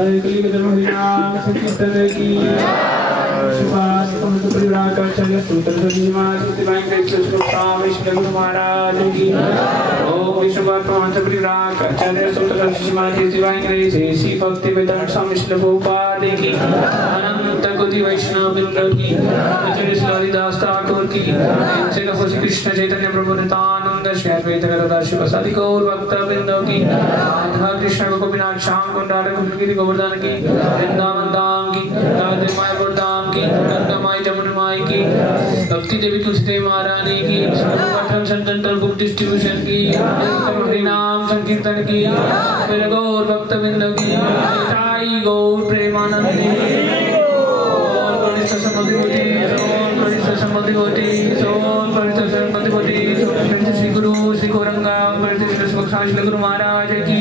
जय कली के धर्म हरिनाम संकीर्तन की सुभाष तुम तो परिवार का चले सूत्र धर्माज दिवाइन के श्लोकाम विष्णु गुरु महाराज की ओम विष्णु भगवान से परिवार का चले सूत्र धर्माज दिवाइन के जैसी भक्ति वेदांत स्वामी श्री प्रभुपाद की अनंत कोटि वैष्णव वृंद की आचार्य श्री हरिदास ठाकुर की श्री कृष्ण चैतन्य प्रभु नित्यानंद श्री अद्वैत गदाधर शिवासादि गौर भक्त वृंद की राधा कृष्ण गोपीनाथ श्याम कुंडार कुंडगिरी गोवर्धन की वृंदावन धाम की राधे मायापुर धाम की गंगा माई जमुना माई की भक्ति देवी तुलसी देवी महारानी की सर्वप्रथम सेंट्रल बुक डिस्ट्रीब्यूशन की हरि नाम संकीर्तन की मेरे गौर भक्त वृंद की साई गौर प्रेमानंदी सोल परिष्ठ संपत्ति कोटि सोल परिष्ठ संपत्ति कोटि सोल परिष्ठ संपत्ति कोटि सोल श्री गुरु श्री गौरंगा परिष्ठ श्री गुरु महाराज की